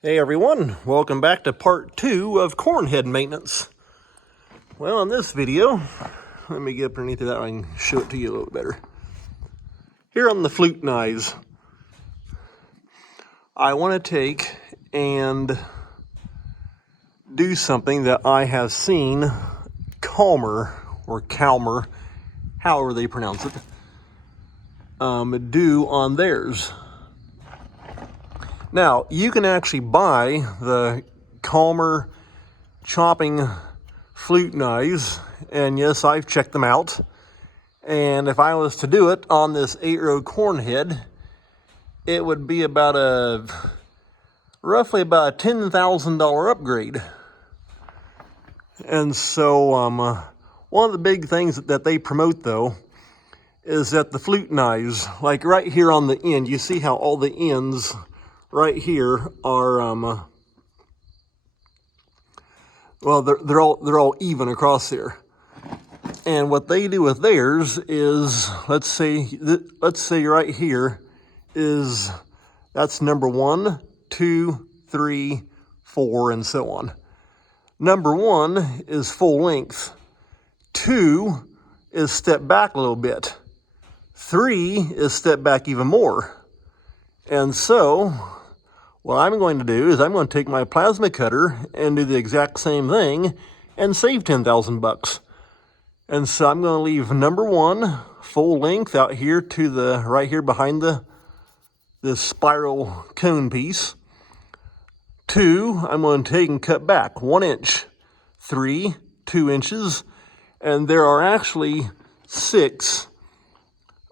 Hey everyone, welcome back to part 2 of cornhead maintenance. Well, in this video, let me get up underneath of that so I can show it to you a little better. Here on the flute knives, I want to take and do something that I have seen Calmer, or Calmer, however they pronounce it, do on theirs. Now, you can actually buy the Calmer chopping flute knives, and yes, I've checked them out. And if I was to do it on this 8-row cornhead, it would be roughly about a $10,000 upgrade. And so, one of the big things that they promote, though, is that the flute knives, like right here on the end, you see how all the ends right here are, well, they're all even across there. And what they do with theirs is, let's say right here is, that's number 1, 2, 3, 4, and so on. Number 1 is full length. 2 is step back a little bit. 3 is step back even more. And so, what I'm going to do is I'm going to take my plasma cutter and do the exact same thing and save 10,000 bucks. And so I'm going to leave number 1 full length out here to the right here behind this spiral cone piece. 2, I'm going to take and cut back 1 inch. 3, 2 inches. And there are actually 6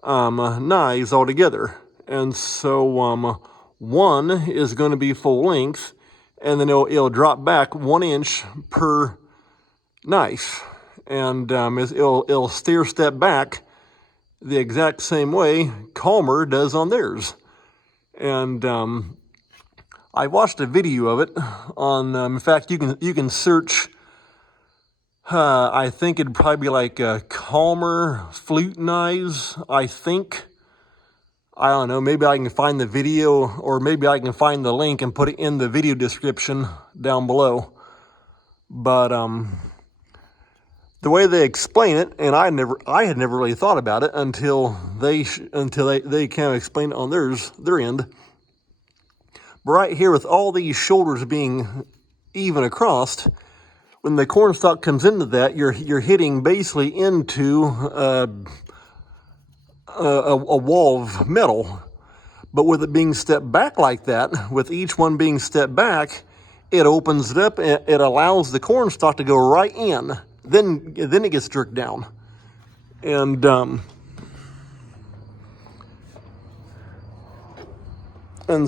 knives altogether. And so 1 is going to be full length, and then it'll drop back 1 inch per knife. And it'll stair step back the exact same way Calmer does on theirs. And I watched a video of it on, in fact, you can search, I think it'd probably be like Calmer flute knives, I think. I don't know, maybe I can find the video, or maybe I can find the link and put it in the video description down below. But the way they explain it, and I had never really thought about it until they kind of explain it on their end. But right here, with all these shoulders being even across, when the corn stalk comes into that, you're hitting basically into a wall of metal. But with it being stepped back like that, with each one being stepped back, it opens it up and it allows the corn stalk to go right in. Then it gets jerked down. And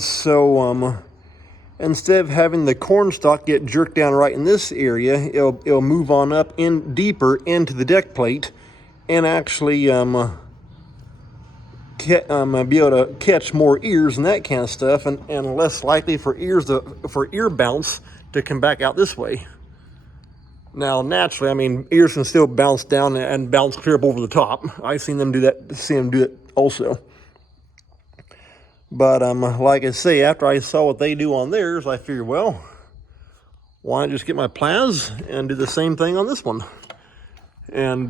so instead of having the corn stalk get jerked down right in this area, it'll move on up in deeper into the deck plate and actually be able to catch more ears and that kind of stuff, and less likely for ear bounce to come back out this way. Now, naturally, I mean, ears can still bounce down and bounce clear up over the top. I've seen them do it also. But like I say, after I saw what they do on theirs, I figured, well, why not just get my plas and do the same thing on this one, and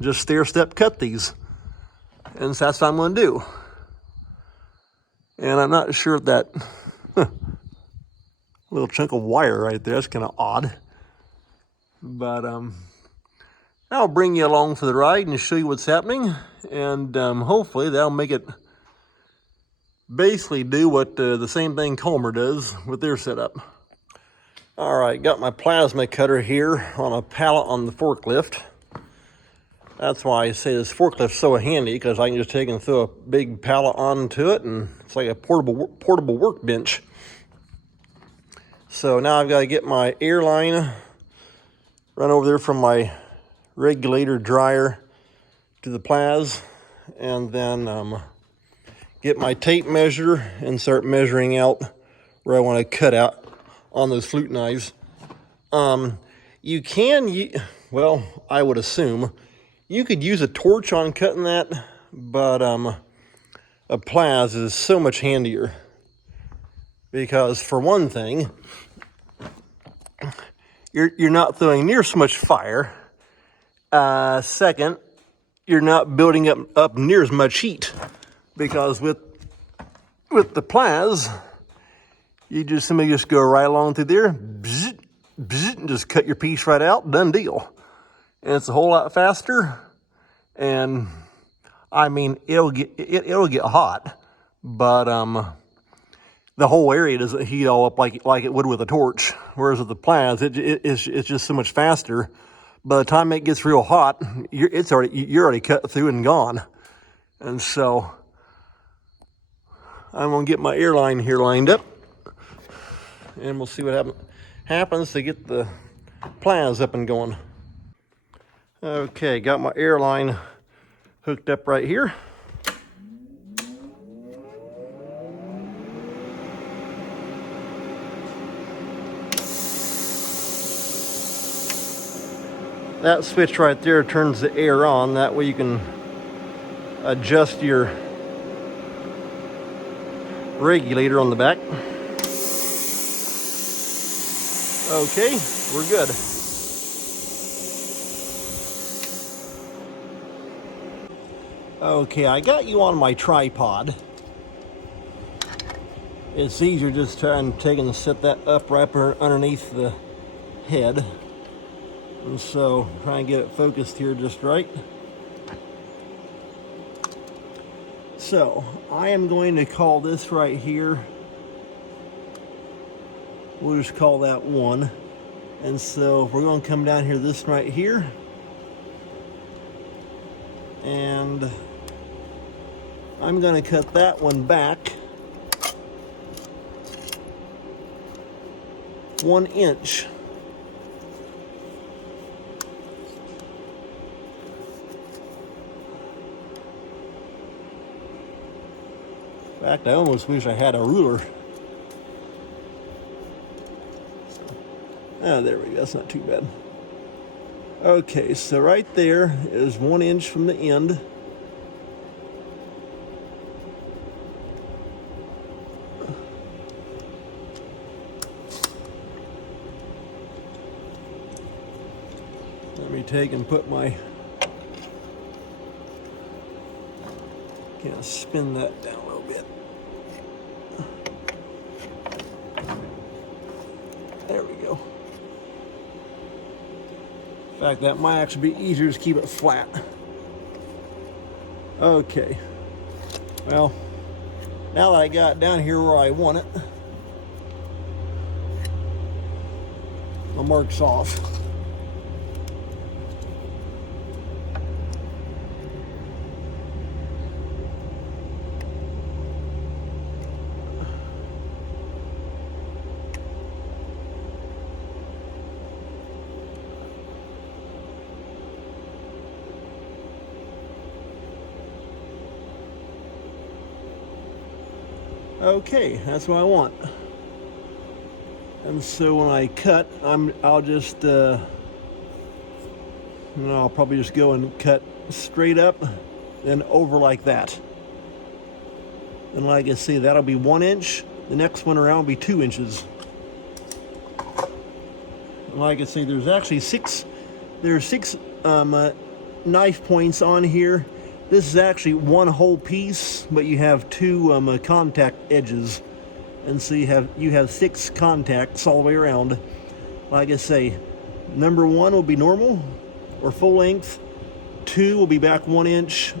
just stair step cut these. And so that's what I'm going to do. And I'm not sure if that little chunk of wire right there, that's kind of odd. But I'll bring you along for the ride and show you what's happening. And hopefully that'll make it basically do what the same thing Calmer does with their setup. All right, got my plasma cutter here on a pallet on the forklift. That's why I say this forklift's so handy, because I can just take and throw a big pallet onto it, and it's like a portable workbench. So now I've got to get my air line, run over there from my regulator dryer to the plas, and then get my tape measure and start measuring out where I want to cut out on those flute knives. You can, well, I would assume, you could use a torch on cutting that, but a plas is so much handier. because for one thing, you're not throwing near so much fire. Second, you're not building up near as much heat, because with the pliers, you just simply just go right along through there, bzz, bzz, and just cut your piece right out, done deal. And it's a whole lot faster, and I mean it'll get hot, but the whole area doesn't heat all up like it would with a torch. Whereas with the pliers, it's just so much faster. By the time it gets real hot, you're already cut through and gone. And so I'm gonna get my airline here lined up, and we'll see what happens to get the pliers up and going. Okay, got my airline hooked up right here. That switch right there turns the air on. That way you can adjust your regulator on the back. Okay, we're good. Okay, I got you on my tripod. It's easier just trying to set that up right underneath the head. And so try and get it focused here just right. So I am going to call this right here, we'll just call that 1. And so we're going to come down here, this right here, and I'm going to cut that one back 1 inch. In fact, I almost wish I had a ruler. Ah, there we go, that's not too bad. Okay, so right there is 1 inch from the end. Let me take and put my, kind of spin that down a little bit. There we go. In fact, that might actually be easier to keep it flat. Okay. Well, now that I got it down here where I want it, my mark's off. Okay, that's what I want. And so when I cut, I'll just I'll probably just go and cut straight up, then over like that. And like I say, that'll be 1 inch. The next one around will be 2 inches. And like I say, there's actually six knife points on here. This is actually one whole piece, but you have 2 contact edges, and so you have 6 contacts all the way around. Like I say, number 1 will be normal or full length. 2 will be back 1 inch,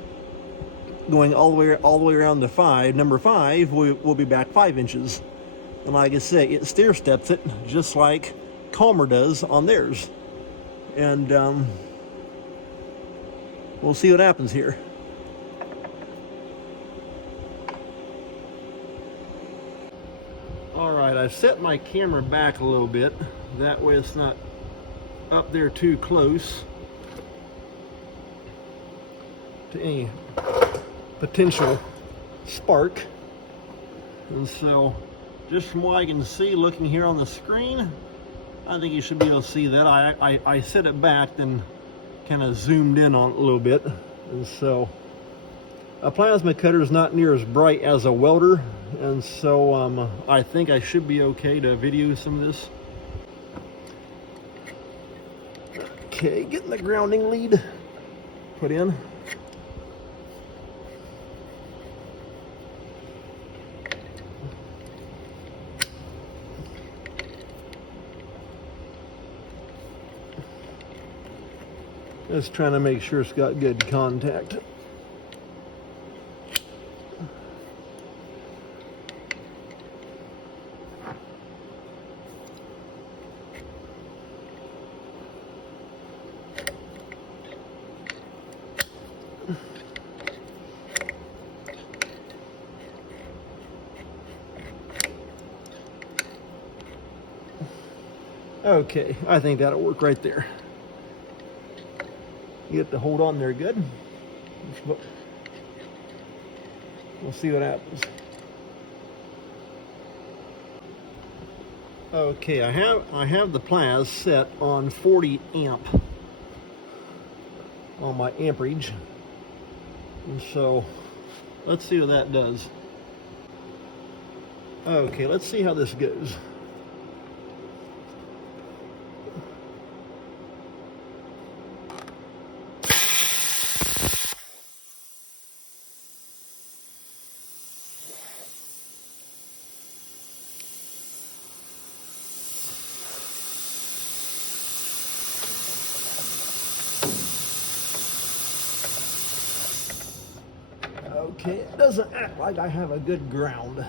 going all the way around to 5. Number 5 will be back 5 inches. And like I say, it stair steps it just like Calmer does on theirs. And we'll see what happens here. Alright, I've set my camera back a little bit. That way it's not up there too close to any potential spark. And so, just from what I can see looking here on the screen, I think you should be able to see that. I set it back, then kind of zoomed in on it a little bit. And so, a plasma cutter is not near as bright as a welder. And so I think I should be okay to video some of this. Okay, getting the grounding lead put in. Just trying to make sure it's got good contact. Okay, I think that'll work right there. You get to hold on there good. We'll see what happens. Okay, I have the Plaz set on 40 amp on my amperage. And so let's see what that does. Okay, let's see how this goes. Okay, it doesn't act like I have a good ground.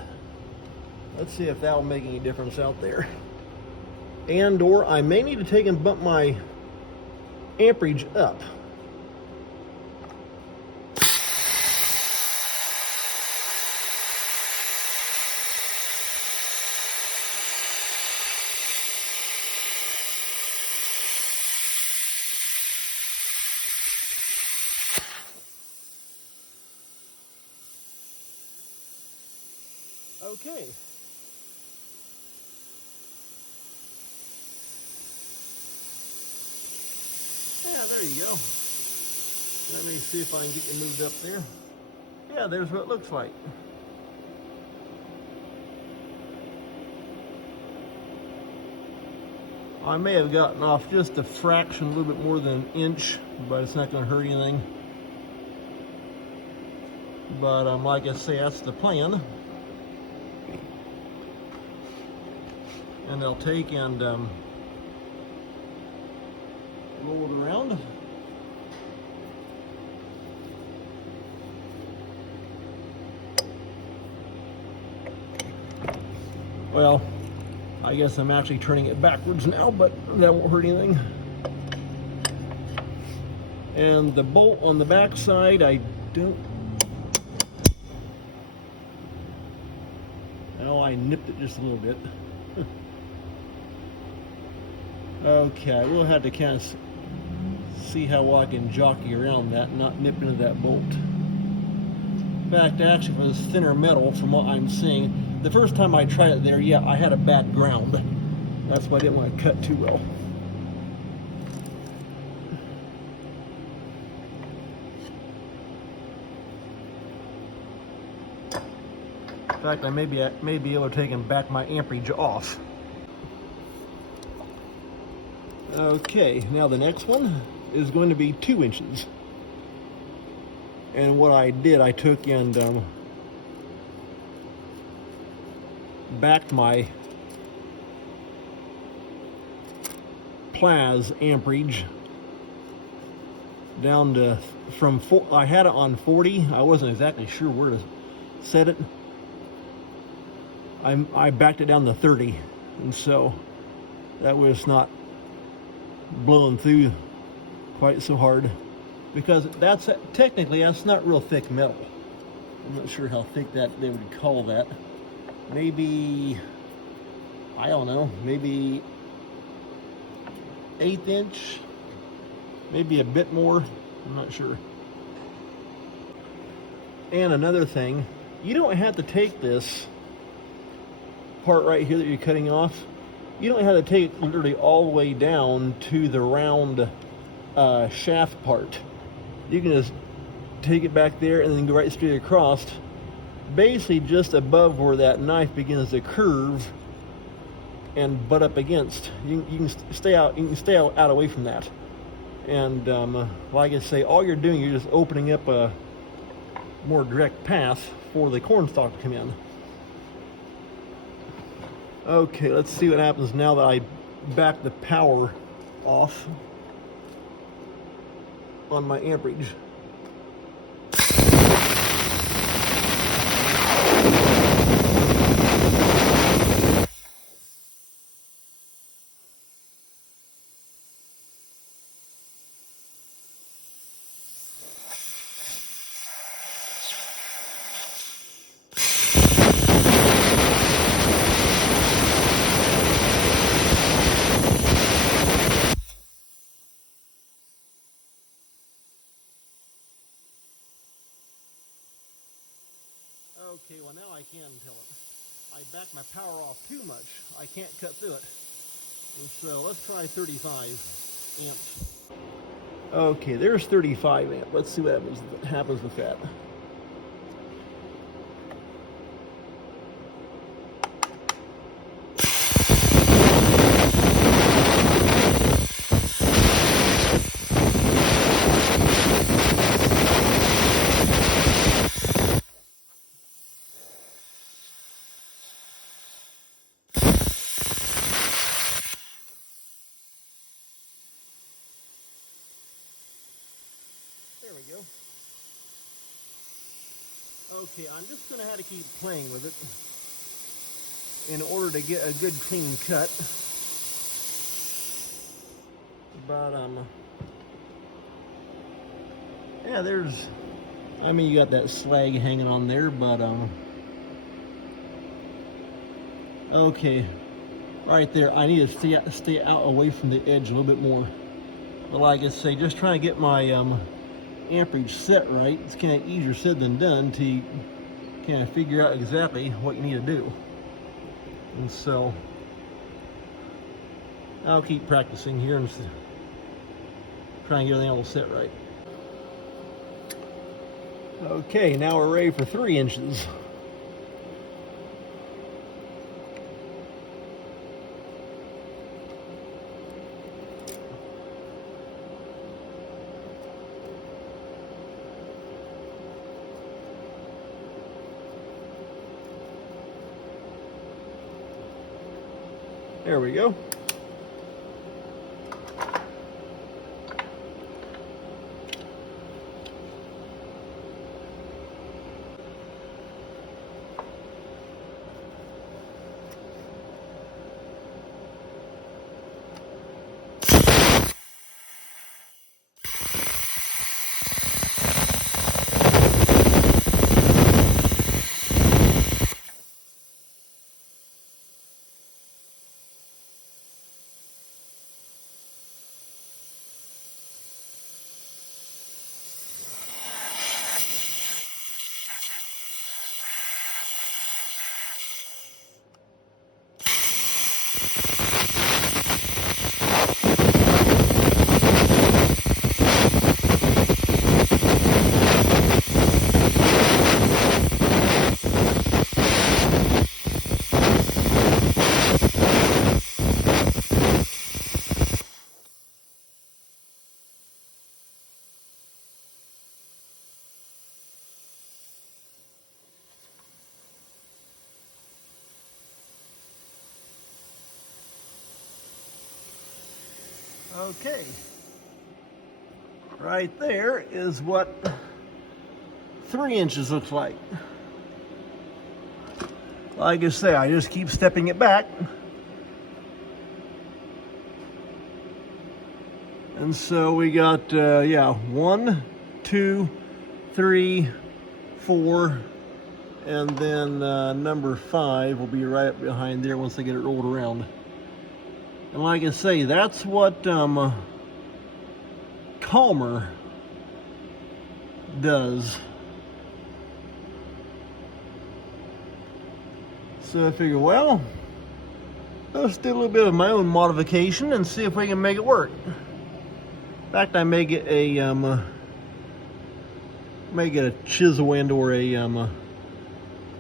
Let's see if that'll make any difference out there. And or I may need to take and bump my amperage up. Okay. Yeah, there you go. Let me see if I can get you moved up there. Yeah, there's what it looks like. I may have gotten off just a fraction, a little bit more than an inch, but it's not going to hurt anything. But like I say, that's the plan. And they'll take and roll it around. Well, I guess I'm actually turning it backwards now, but that won't hurt anything. And the bolt on the back side, I don't... Oh, I nipped it just a little bit. Okay, we'll have to kind of see how well I can jockey around that and not nip into that bolt. In fact, actually, for this thinner metal, from what I'm seeing, the first time I tried it there, yeah, I had a bad ground. That's why I didn't want to cut too well. In fact, I may be able to take and back my amperage off. Okay, now the next one is going to be 2 inches. And what I did, I took and backed my Plaz amperage down to I had it on 40. I wasn't exactly sure where to set it. I backed it down to 30, and so that was not blowing through quite so hard, because technically that's not real thick metal. I'm not sure how thick that they would call that. Maybe, I don't know, maybe 1/8 inch, maybe a bit more, I'm not sure. And another thing, you don't have to take this part right here that you're cutting off, you don't have to take it literally all the way down to the round shaft part. You can just take it back there and then go right straight across basically just above where that knife begins to curve and butt up against. You can stay out. You can stay out away from that. And like I say, all you're doing, you're just opening up a more direct path for the cornstalk to come in. Okay, let's see what happens now that I back the power off on my amperage. Okay, well now I can tell it. I backed my power off too much. I can't cut through it. And so let's try 35 amps. Okay, there's 35 amp. Let's see what happens with that. There we go. Okay, I'm just going to have to keep playing with it in order to get a good clean cut. But, yeah, you got that slag hanging on there, but, okay, right there, I need to stay out away from the edge a little bit more. But like I say, just trying to get my, amperage set right. It's kind of easier said than done to kind of figure out exactly what you need to do. And so I'll keep practicing here and try and get everything all set right. Okay, now we're ready for 3 inches. There we go. Okay, right there is what 3 inches looks like. Like I say, I just keep stepping it back. And so we got, 1, 2, 3, 4, and then number 5 will be right up behind there once I get it rolled around. And like I say, that's what Calmer does. So I figure, well, let's do a little bit of my own modification and see if we can make it work. In fact, I may get a chisel end or a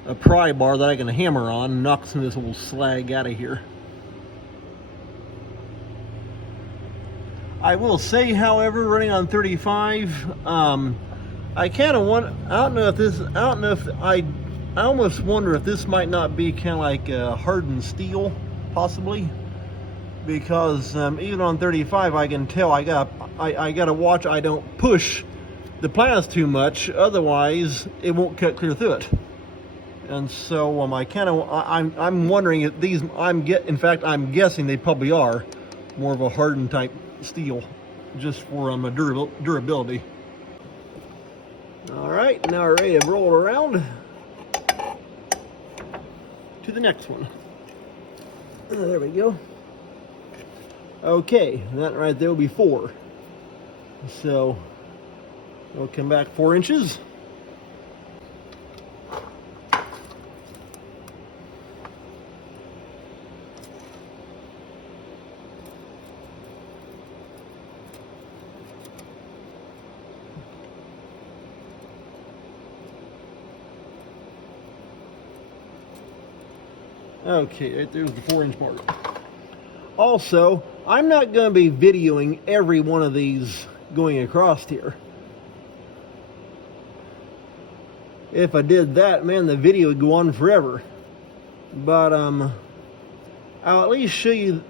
a pry bar that I can hammer on and knock some of this old slag out of here. I will say, however, running on 35, I kind of want, I don't know if I almost wonder if this might not be kind of like hardened steel, possibly, because even on 35, I can tell I gotta watch I don't push the plants too much, otherwise it won't cut clear through it. And so I'm wondering if these, in fact I'm guessing they probably are more of a hardened type steel, just for a durability. All right, now we're ready to roll around to the next one. There we go. Okay, that right there will be 4. So we'll come back 4 inches. Okay, right there's the 4-inch mark. Also, I'm not going to be videoing every one of these going across here. If I did that, man, the video would go on forever. But I'll at least show you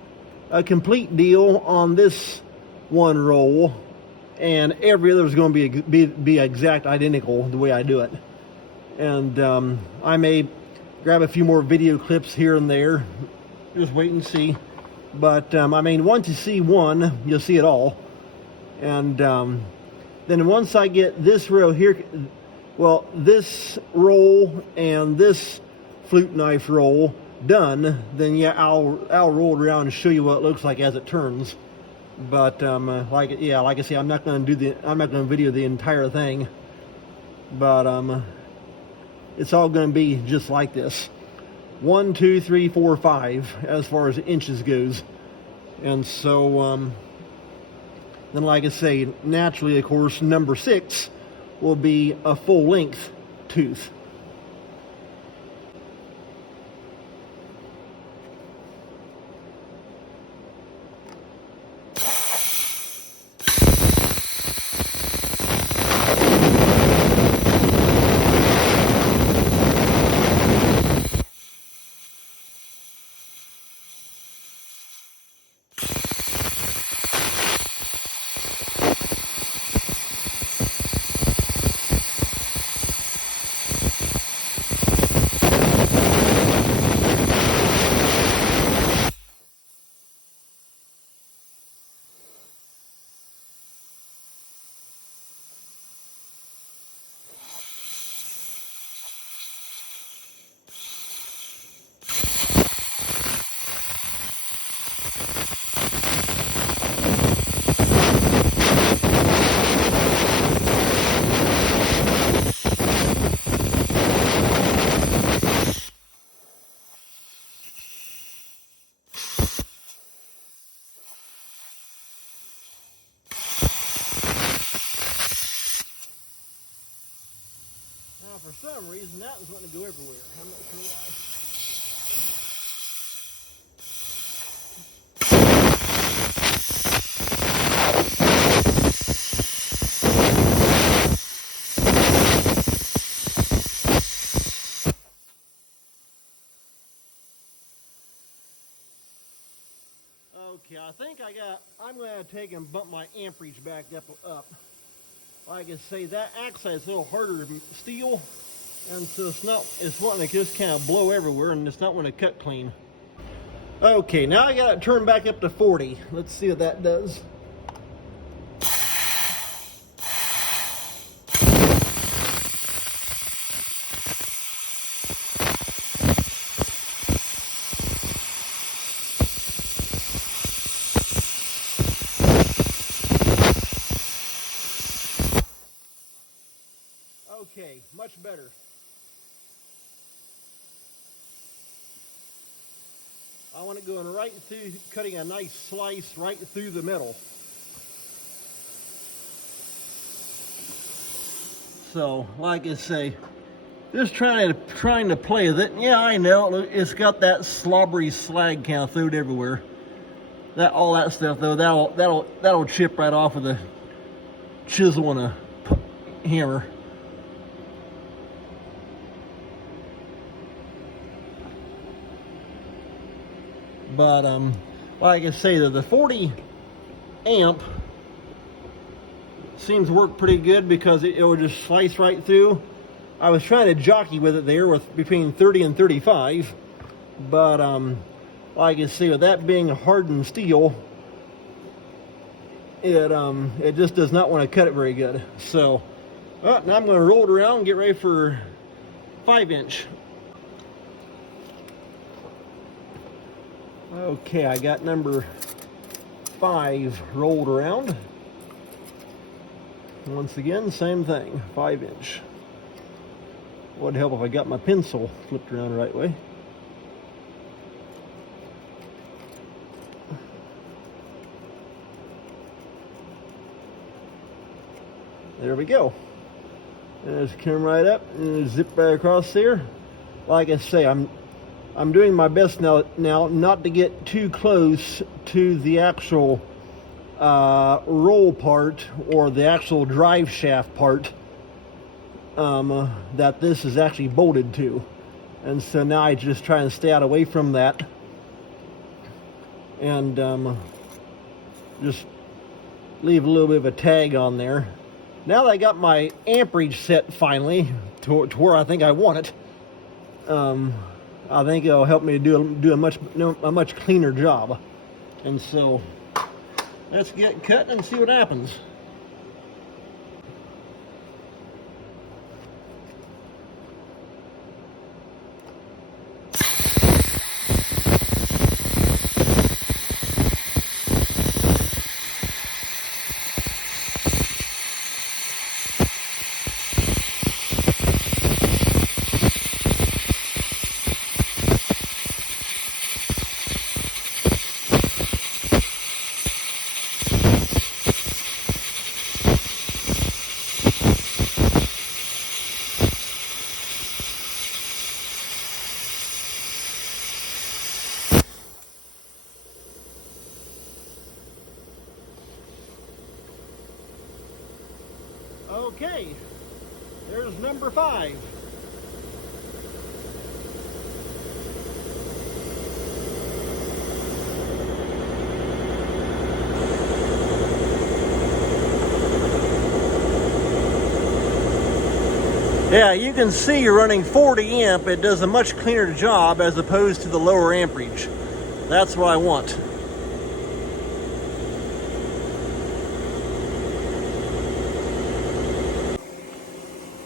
a complete deal on this one roll, and every other is going to be exact identical the way I do it. And I may grab a few more video clips here and there. Just wait and see. But I mean, once you see one, you'll see it all. And then once I get this row here, well, this roll and this flute knife roll done, then yeah, I'll roll it around and show you what it looks like as it turns. But like I say, I'm not going to video the entire thing. But it's all going to be just like this. 1, 2, 3, 4, 5 as far as inches goes. And so then, like I say, naturally, of course, number 6 will be a full length tooth. For some reason, that was wanting to go everywhere. I'm not sure why. Okay, I think I'm going to take and bump my amperage back up. Like I say, that oxide is a little harder than steel, and so it's wanting to just kind of blow everywhere, and it's not wanting to cut clean. Okay, now I got it turned back up to 40. Let's see what that does. Okay, much better. I want it going right through, cutting a nice slice right through the middle. So, like I say, Just trying to play with it. Yeah, I know it's got that slobbery slag kind of food everywhere. All that stuff though, that'll chip right off with a chisel and a hammer. But like I say, the 40 amp seems to work pretty good because it will just slice right through. I was trying to jockey with it there with between 30 and 35, but like I say, with that being hardened steel, it just does not want to cut it very good. So now I'm going to roll it around and get ready for 5-inch. Okay, I got number 5 rolled around. Once again, same thing, 5-inch. Would help if I got my pencil flipped around the right way. There we go. And just come right up and zip right across there. Like I say, I'm doing my best now not to get too close to the actual roll part or the actual drive shaft part that this is actually bolted to. And so now I just try and stay out away from that and just leave a little bit of a tag on there. Now that I got my amperage set finally to where I think I want it, I think it'll help me do a much cleaner job. And so let's get cutting and see what happens. Okay, there's number 5. Yeah, you can see you're running 40 amp. It does a much cleaner job as opposed to the lower amperage. That's what I want.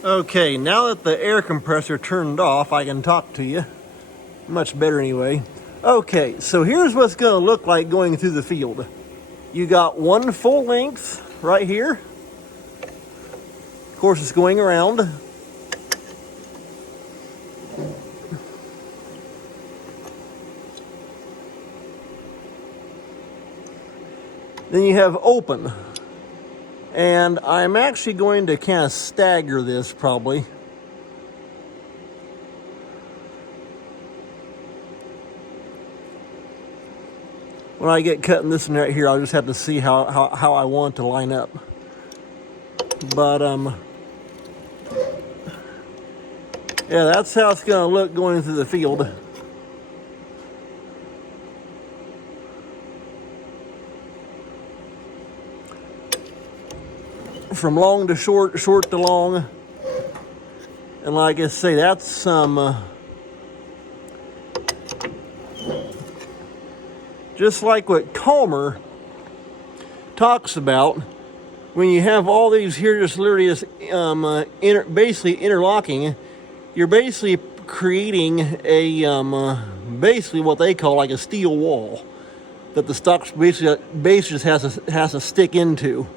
Okay, now that the air compressor turned off, I can talk to you. Much better anyway. Okay, so here's what's going to look like going through the field. You got one full length right here. Of course, it's going around. Then you have open. And I'm actually going to kind of stagger this probably. When I get cutting this one right here, I'll just have to see how I want it to line up. But yeah, that's how it's going to look going through the field. From long to short, short to long. And like I say, that's just like what Calmer talks about. When you have all these here just literally just basically interlocking, you're basically creating a basically what they call like a steel wall that the stock basically just has to stick into.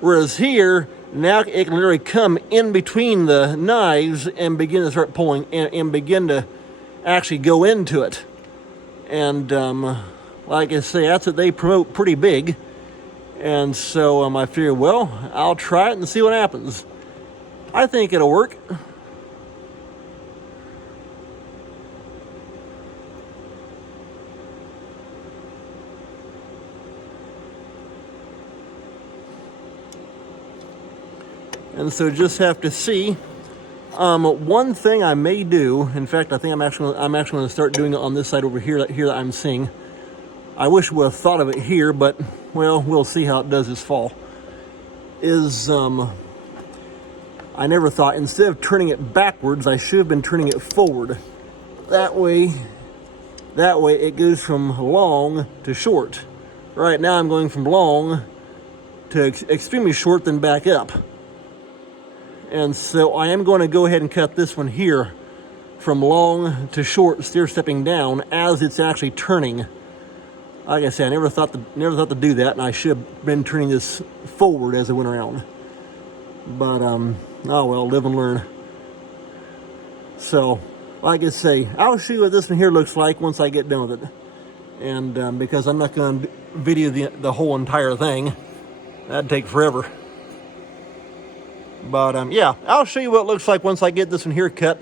Whereas here, now it can literally come in between the knives and begin to start pulling and begin to actually go into it. And like I say, that's what they promote pretty big. And so I figured, well, I'll try it and see what happens. I think it'll work. And so just have to see. One thing I may do, in fact, I think I'm actually going to start doing it on this side over here that I'm seeing. I wish we would have thought of it here, but, well, we'll see how it does this fall. I never thought, instead of turning it backwards, I should have been turning it forward. That way it goes from long to short. Right now I'm going from long to extremely short, then back up. And so I am going to go ahead and cut this one here from long to short, stepping down as it's actually turning. Like I said, I never thought to do that, and I should have been turning this forward as it went around. But oh well, live and learn. So, like I say, I'll show you what this one here looks like once I get done with it. And because I'm not going to video the whole entire thing, that'd take forever. But yeah, I'll show you what it looks like once I get this one here cut,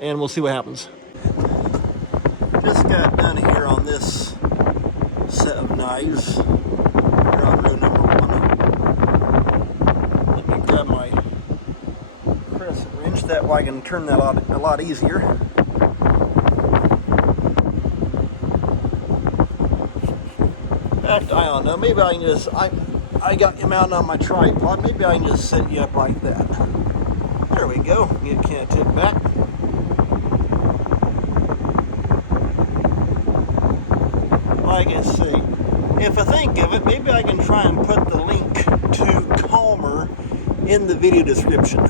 and we'll see what happens. Just got done here on this set of knives. Here on row number 1. Let me grab my crescent wrench, that way I can turn that a lot easier. In fact, I don't know, maybe I can just, I got you mounted on my tripod. Maybe I can just set you up like that. There we go. Get the tip back. Like I say, if I think of it, maybe I can try and put the link to Calmer in the video description.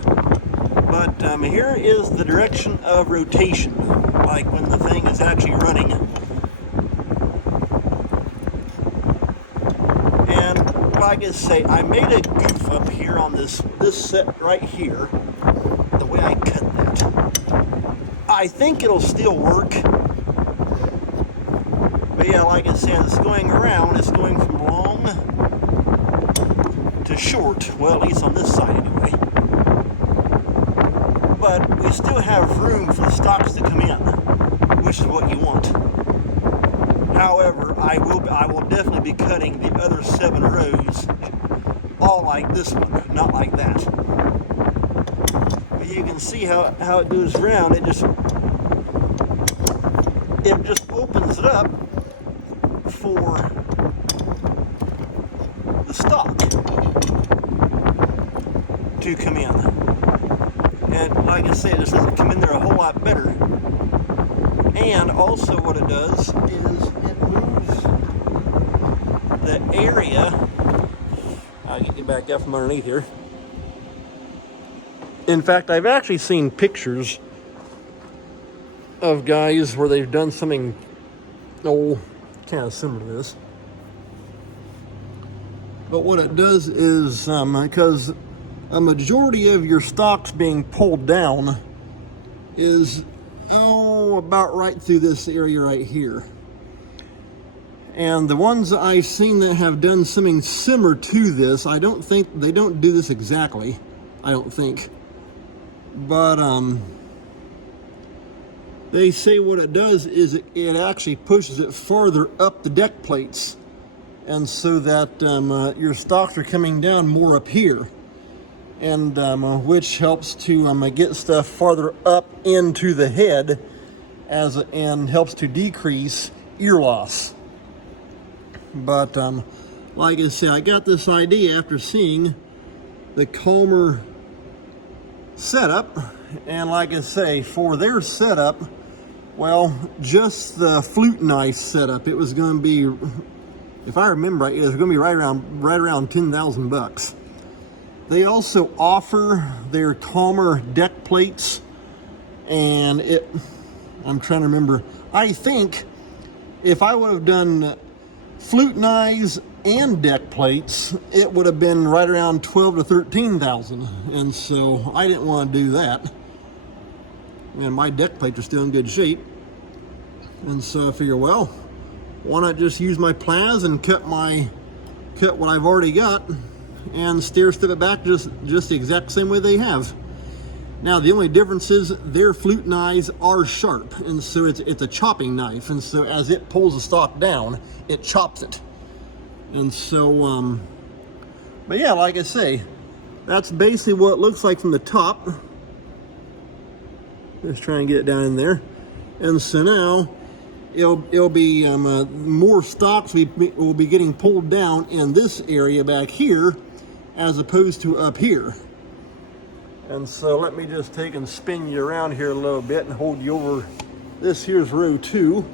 But here is the direction of rotation, like when the thing is actually running. Like I say, I made a goof up here on this set right here, the way I cut that. I think it'll still work. But yeah, like I said, it's going around, it's going from long to short, well, at least on this side anyway. But we still have room for the stocks to come in, which is what you want. However, I will definitely be cutting the other 7 rows all like this one, not like that. But you can see how it goes around. It just opens it up for the stock to come in. And like I said, this doesn't come in there a whole lot better. And also what it does is it moves the area. I'll get you back up from underneath here. In fact, I've actually seen pictures of guys where they've done something kind of similar to this. But what it does is, because a majority of your stocks being pulled down is about right through this area right here. And the ones I've seen that have done something similar to this, they don't do this exactly, I don't think. But they say what it does is it actually pushes it farther up the deck plates. And so that your stocks are coming down more up here. And which helps to get stuff farther up into the head and helps to decrease ear loss. But like I said, I got this idea after seeing the Calmer setup, and like I say, for their setup, well, just the flute knife setup, it was going to be, if I remember right, it was going to be right around $10,000. They also offer their Calmer deck plates, and I'm trying to remember, I think if I would have done flute knives and deck plates, it would have been right around $12,000 to $13,000, and so I didn't want to do that. And my deck plates are still in good shape, and so I figure, well, why not just use my pliers and cut what I've already got and step it back just the exact same way they have. Now the only difference is their flute knives are sharp, and so it's a chopping knife, and so as it pulls the stock down, it chops it. And so, but yeah, like I say, that's basically what it looks like from the top. Just trying to get it down in there. And so now it'll be more stalks will be getting pulled down in this area back here as opposed to up here. And so let me just take and spin you around here a little bit and hold you over. This here's row 2.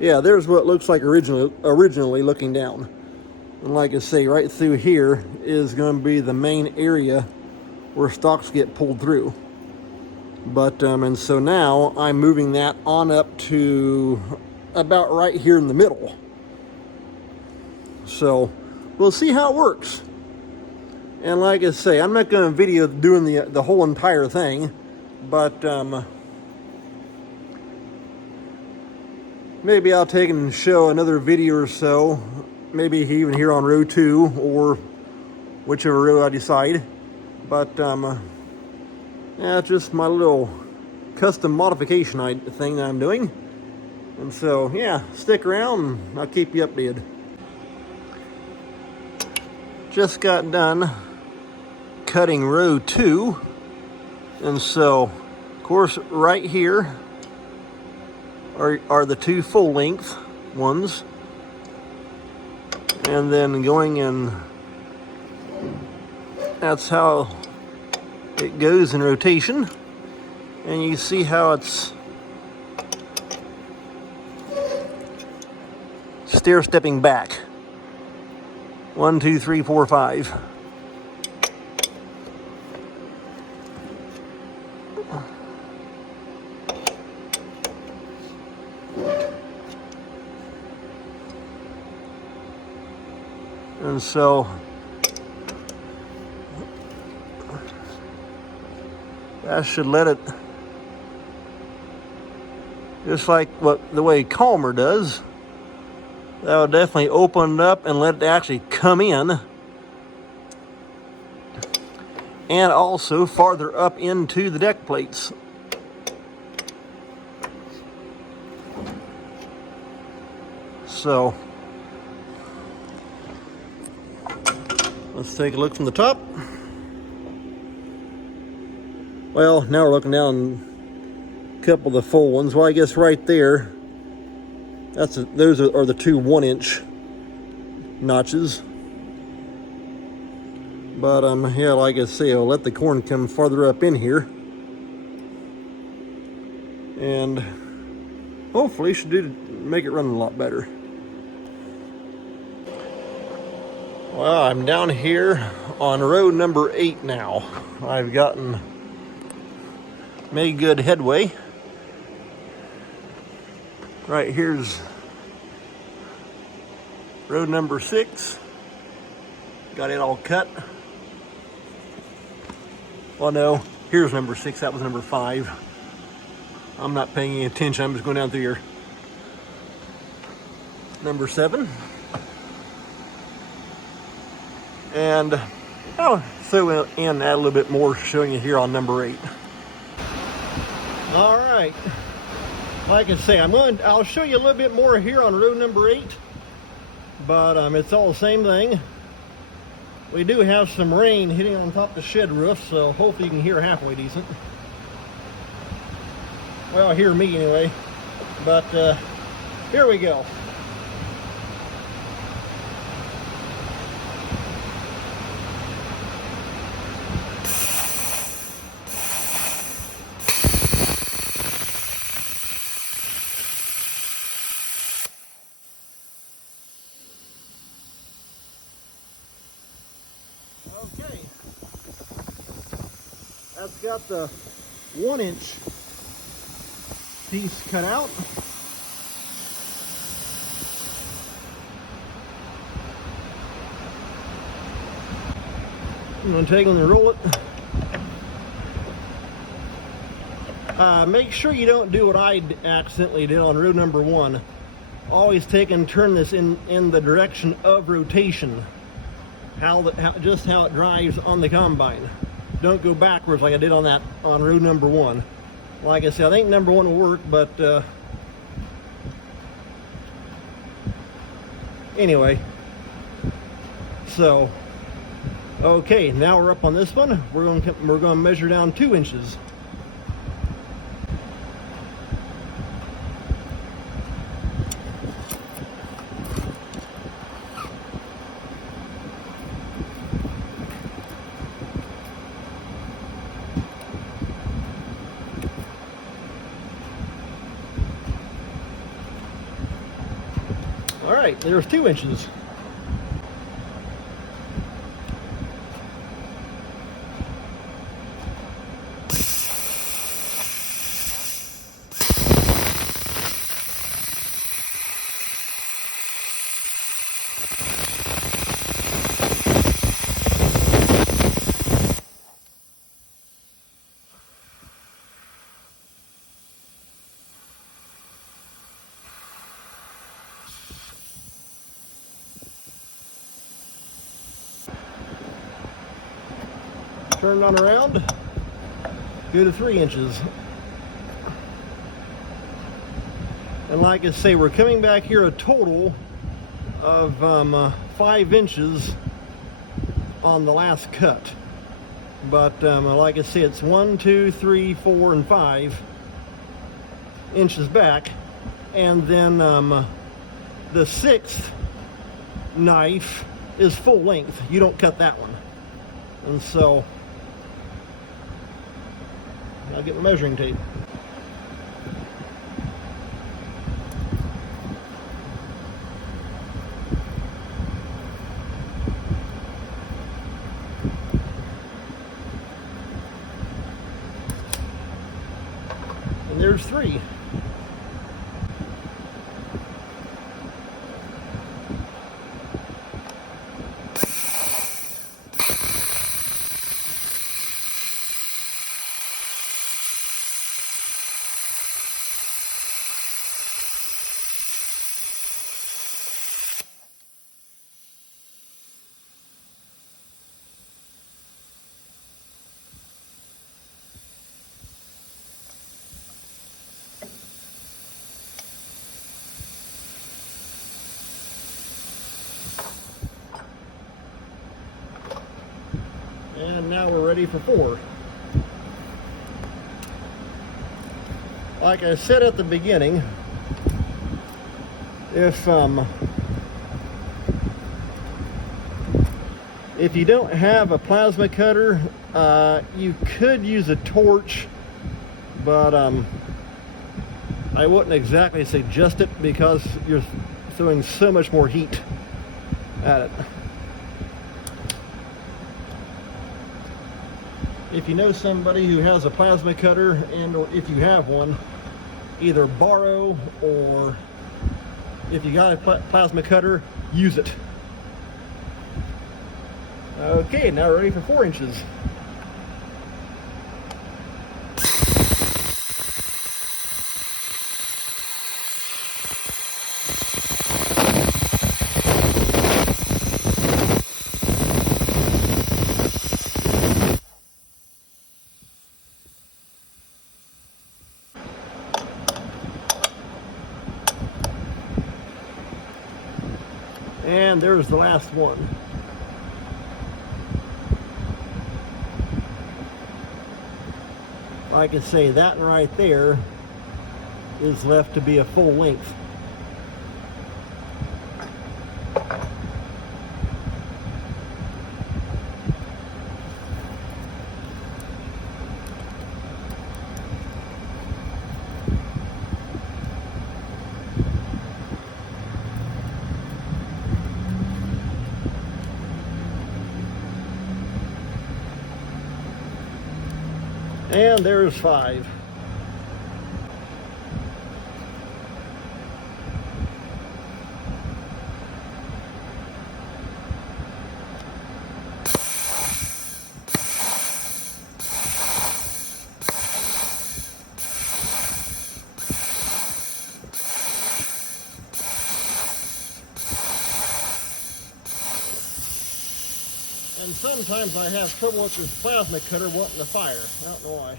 Yeah, there's what it looks like originally looking down. And like I say, right through here is going to be the main area where stalks get pulled through. But and so now I'm moving that on up to about right here in the middle. So we'll see how it works. And like I say, I'm not going to video doing the whole entire thing, but maybe I'll take and show another video or so, maybe even here on row 2 or whichever row I decide. But yeah, it's just my little custom modification thing that I'm doing. And so yeah, stick around and I'll keep you updated. Just got done cutting row 2, and so of course right here are the 2 full length ones, and then going in, that's how it goes in rotation. And you see how it's stair stepping back. 1, 2, 3, 4, 5. And so that should let it, just like the way Calmer does, that would definitely open it up and let it actually come in, and also farther up into the deck plates. So let's take a look from the top. Well, now we're looking down a couple of the full ones. Well, I guess right there, those are the 2 1-inch notches. But yeah, like I say, I'll let the corn come farther up in here, and hopefully should make it run a lot better. Well, I'm down here on row number 8 now. I've made good headway. Right here's row number 6. Got it all cut. Well, no, here's number 6. That was number 5. I'm not paying any attention. I'm just going down through here. Number 7. And I'll throw in add a little bit more showing you here on number 8. All right. Like I say, I'll show you a little bit more here on row number 8, but it's all the same thing. We do have some rain hitting on top of the shed roof, so hopefully you can hear halfway decent. Well, hear me anyway. But here we go. Okay, that's got the 1-inch piece cut out. I'm going to take and roll it. Make sure you don't do what I accidentally did on row number 1. Always take and turn this in the direction of rotation. Just how it drives on the combine. Don't go backwards like I did on row number 1. Like I said, I think number 1 will work, but anyway. So Okay, now we're up on this one. We're going to measure down 2 inches. All right, there's 2 inches. Turn it on around, go to 3 inches. And like I say, we're coming back here a total of 5 inches on the last cut. But like I say, it's 1, 2, 3, 4, and 5 inches back. And then the 6th knife is full length. You don't cut that one. And so I'll get my measuring tape. And there's 3. And now we're ready for 4. Like I said at the beginning, if you don't have a plasma cutter, you could use a torch, but I wouldn't exactly suggest it because you're throwing so much more heat at it. If you know somebody who has a plasma cutter, and or if you have one, either borrow, or if you got a plasma cutter, use it. Okay, now we're ready for 4 inches. And there's the last one. Like I say, that right there is left to be a full length. And there's 5. And sometimes I have trouble with this plasma cutter wanting to fire. I don't know why.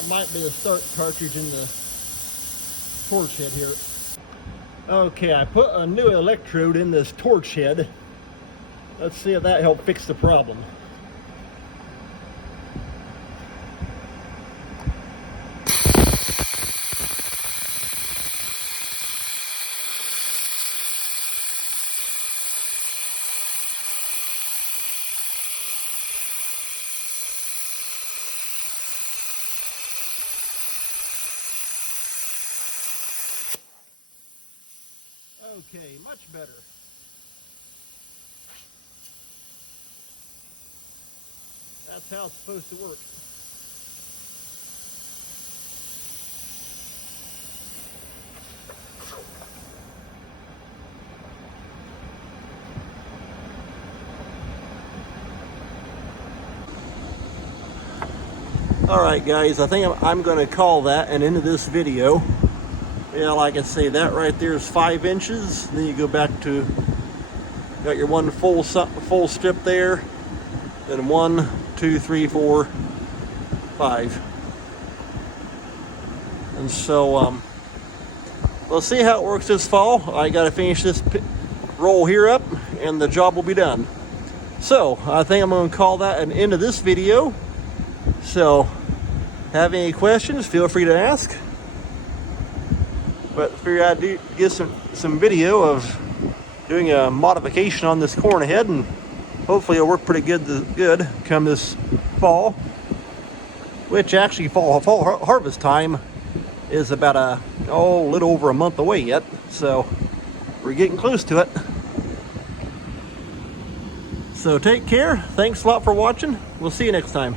that might be a start cartridge in the torch head here. Okay, I put a new electrode in this torch head. Let's see if that helped fix the problem. Okay, much better. That's how it's supposed to work. Alright guys, I think I'm going to call that an end of this video. Yeah, like I say, that right there is 5 inches. Then you go back to, got your one full strip there. Then 1, 2, 3, 4, 5. And so, we'll see how it works this fall. I got to finish this roll here up and the job will be done. So, I think I'm going to call that an end of this video. So, have any questions, feel free to ask. But figured I'd get some video of doing a modification on this corn head, and hopefully it'll work pretty good come this fall. Which actually fall harvest time is about a little over a month away yet, so we're getting close to it. So take care. Thanks a lot for watching. We'll see you next time.